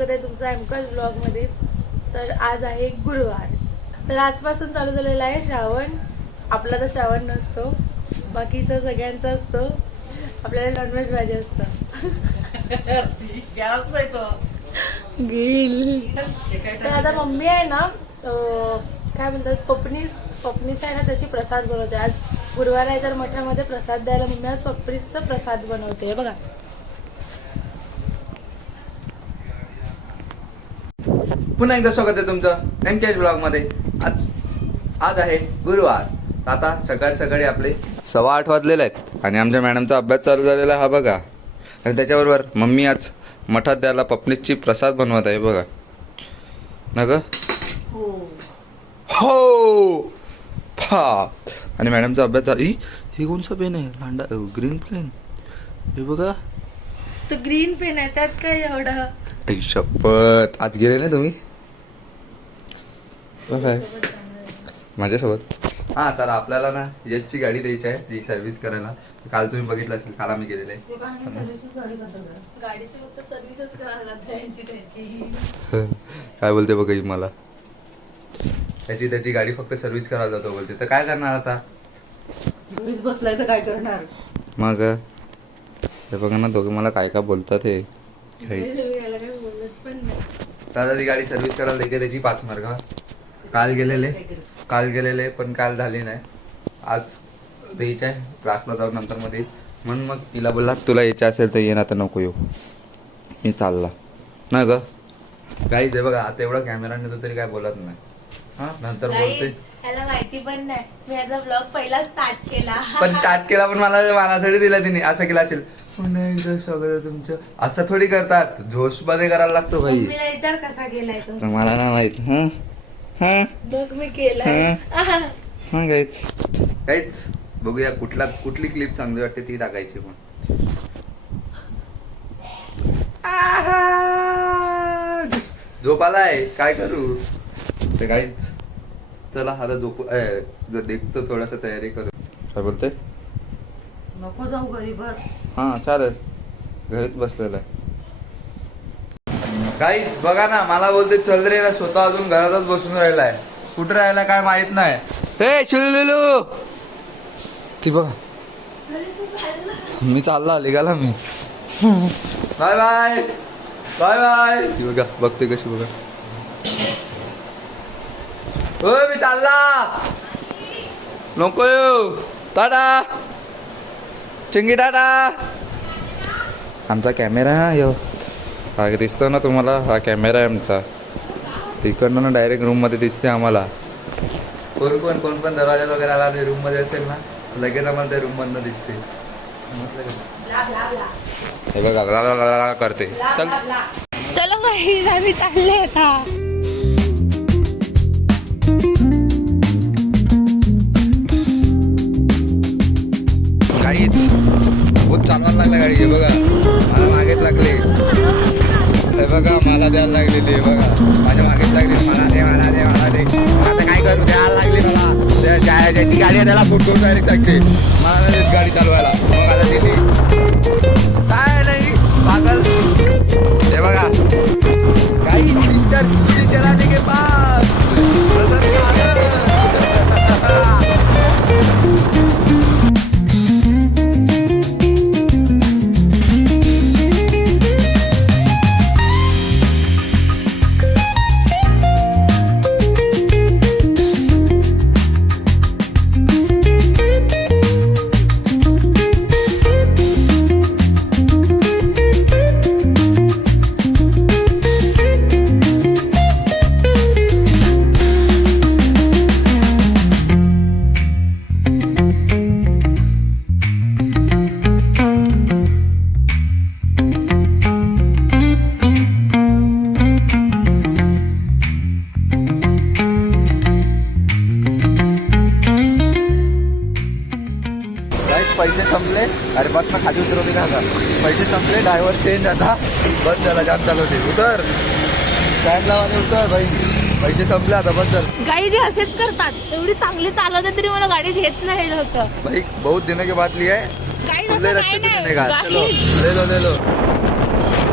स्वागत आहे तुमचं एमकास ब्लॉगमध्ये. तर आज आहे गुरुवार. तर आजपासून चालू झालेला आहे श्रावण. आपला तर श्रावण नसतो, बाकीचा सगळ्यांचा असतो. आपल्याला नॉनव्हेज पाहिजे असतं. तर आता मम्मी आहे ना, काय म्हणतात, पपनीस आहे ना, त्याची प्रसाद बनवते. आज गुरुवार आहे तर मठामध्ये प्रसाद द्यायला मम्मी आज पपनीसचा प्रसाद बनवते. बघा, पुन्हा एकदा स्वागत आहे तुमचं एमकेएच ब्लॉग मध्ये. आज आहे गुरुवार. आता सकाळी आपले 8:15 वाजलेले आहेत आणि आमच्या मॅडमचा अभ्यास चालू झालेला हा बघा. आणि त्याच्याबरोबर मम्मी आज मठात द्यायला पपनीसची प्रसाद बनवत आहे बघा ना ग. हो फा. आणि मॅडमचा अभ्यास ही कोणचा पेन आहे? लांडा ग्रीन पेन हे बघा. तो ग्रीन पेन आहे, त्यात काय एवढं. शपथ, आज गेले ना तुम्ही माझ्यासोबत? हा, तर आपल्याला ना यशची गाडी द्यायची आहे, ती सर्व्हिस करायला. काल तुम्ही बघितलं असेल, काल आम्ही गेलेले. गाडीची फक्त सर्व्हिसच करायला लागते त्याची. काय बोलते बघा ही मला, त्याची गाडी फक्त सर्व्हिस करायला जातो बोलते. तर काय करणार आता? बसलाय तर काय करणार मग हे बघा ना, दोघे मला काय काय बोलतात हे. दादा ती गाडी सर्व्हिस करायला द्यायची, त्याची 5 मार्क. काल गेलेले पण काल झाली नाही. आज द्यायची आहे, क्लासला जाऊन नंतर मध्ये. म्हणून मग तिला बोलला तुला यायचं असेल तर ये ना, तर नको येऊ, मी चालला ना ग. काहीच आहे बघा, आता एवढा कॅमेरा नेतो तरी काय बोलत नाही. हा, नंतर बोलते. ह्याला माहिती पण नाही मी याचा ब्लॉग पहिला स्टार्ट केला. पण मला थोडी दिला तिने. असं केलं असेल, पुन्हा एकदा स्वागत आहे तुमचं, असं थोडी करतात. जोश मध्ये करायला लागतो भाई. विचार कसा केलाय तो मला नाही माहित. मग मी केलाय. काहीच बघूया कुठली क्लिप चांगली वाटते ती टाकायची. मग झोपालाय, काय करू ते. काहीच, चला आता झोपू. देखतो थोडासा तयारी करू. काय बोलते? नको जाऊ घरी, बस. हा चालेल, घरीच बसलेला आहे. काहीच बघा ना, मला बोलते चल रे ना, स्वतः अजून घरातच बसून राहिलाय. कुठे राहिला काय माहित नाही. हे शिलू ती बघा, मी चालला, निघाला मी. Bye bye bye bye. ती बघा, बघते कशी बघा. ओ मी चालला, नको येऊ. टाटा चिंगी, टाटा. आमचा कॅमेरा यो हा दिसतो ना तुम्हाला, हा कॅमेरा आहे आमचा. इकडनं ना डायरेक्ट रूममध्ये दिसते आम्हाला. कोण पण दरवाजा वगैरे आला आणि रूममध्ये असेल ना, लगेच आम्हाला त्या रूममधनं दिसते. हे बघा करते. चल चलो गाईज, आम्ही चालले आता. गाडीच बहुत चालवायला लागला गाडी. हे बघा, मला मागेच लागले. हे बघा, मला द्यायला लागलेली. हे बघा, माझ्या मागेच लागली. मला दे. आता काय करू, द्यायला लागली मला. ज्याची गाडी आहे त्याला फुटको डायरेक्ट टाकते. मला गाडी चालवायला. मग आता तिथे काय नाही पागल. हे बघा, काही सिस्टर स्कूटी चलाने के पास ब्रदर पैसे संपले. अरे बस ना, खाली उतरवते का? आता पैसे संपले, ड्रायव्हर चेंज. आता बस झाला, जाम चालवते. उतर, स्टँड लावा आणि उतर भाई. पैसे संपले, आता बस झालं. गाडी असेच करतात, एवढी चांगली चालवते तरी मला गाडी घेत नाही लोक. भाई बहुत दिनों के बाद लिया है. गाडी खुले रास्ते पे चलेगा. चलो ले लो.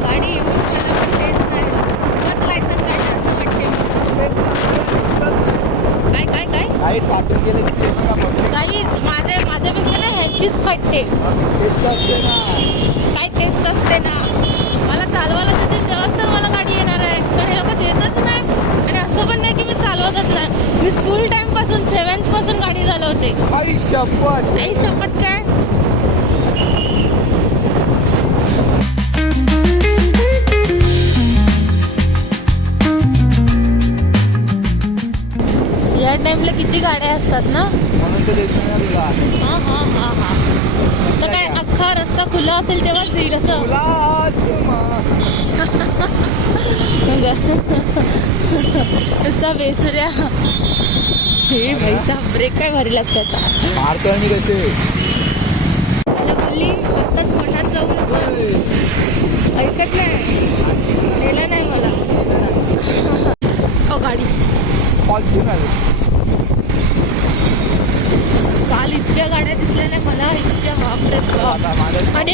गाडी येऊन मला देत नाही. काही फाटून गेले ते बघा बघ. काहीच माझ्यापेक्षा ना ह्यांचीच फाटते. तेच तर असते ना. काय टेस्ट असते ना. मला चालवायला देतील तेव्हाच तर मला गाडी येणार आहे. तर हे लोक देतच नाही. आणि असं पण नाही की मी चालवतच नाही. मी स्कूल टाइम पासून 7th पासून गाडी चालवते. आई शपथ. आई शपथ काय. या टाइमला किती गाड्या असतात ना. म्हणून ते देत नाही ना तुला. हा हा हा हा. तर काय अख्खा रस्ता खुला असेल तेव्हाच देईल असं. तुला आसमान. नुसता बेसुऱ्या. हे भाईसा ब्रेक काय भारी लागतात. मारतोय मी कसे. मला बोलली आत्ताच मठात जाऊन चल. ऐकत नाही. नेलं नाही मला. गाडी काल इतक्या गाड्या दिसल्या नाही मला. इतक्या बापरे बाप. आणि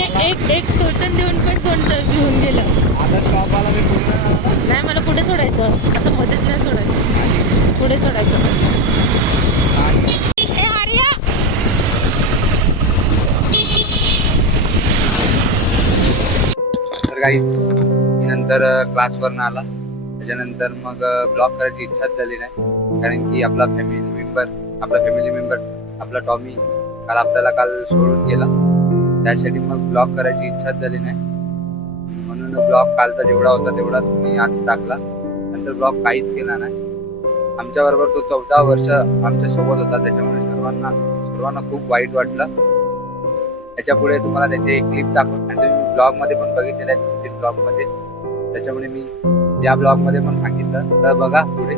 एक टोचन देऊन पण कोणतं घेऊन गेलं. आता स्टॉप आला मी पूर्ण. नाही मला पुढे सोडायचं. असं मध्येच नाही सोडायचं. पुढे सोडायचं. ए आर्या. तर काहीच मी नंतर क्लासवरनं आला. त्याच्यानंतर मग ब्लॉग करायची इच्छाच झाली नाही. कारण की आपला फॅमिली मेंबर आपला टॉमी काल सोडून गेला. त्यासाठी मग ब्लॉग करायची इच्छाच झाली नाही. म्हणून ब्लॉग कालचा जेवढा होता तेवढाच मी आज टाकला. नंतर ब्लॉग काहीच केला नाही. आमच्या बरोबर तो 14 वर्ष आमच्या सोबत होता. त्याच्यामुळे सर्वांना खूप वाईट वाटलं. त्याच्या पुढे तुम्हाला त्याचे क्लिप दाखवतो. आणि तुम्ही ब्लॉग मध्ये पण बघितलेले आहेत 2-3 ब्लॉग मध्ये. त्याच्यामुळे मी या ब्लॉग मध्ये पण सांगितलं तर बघा पुढे.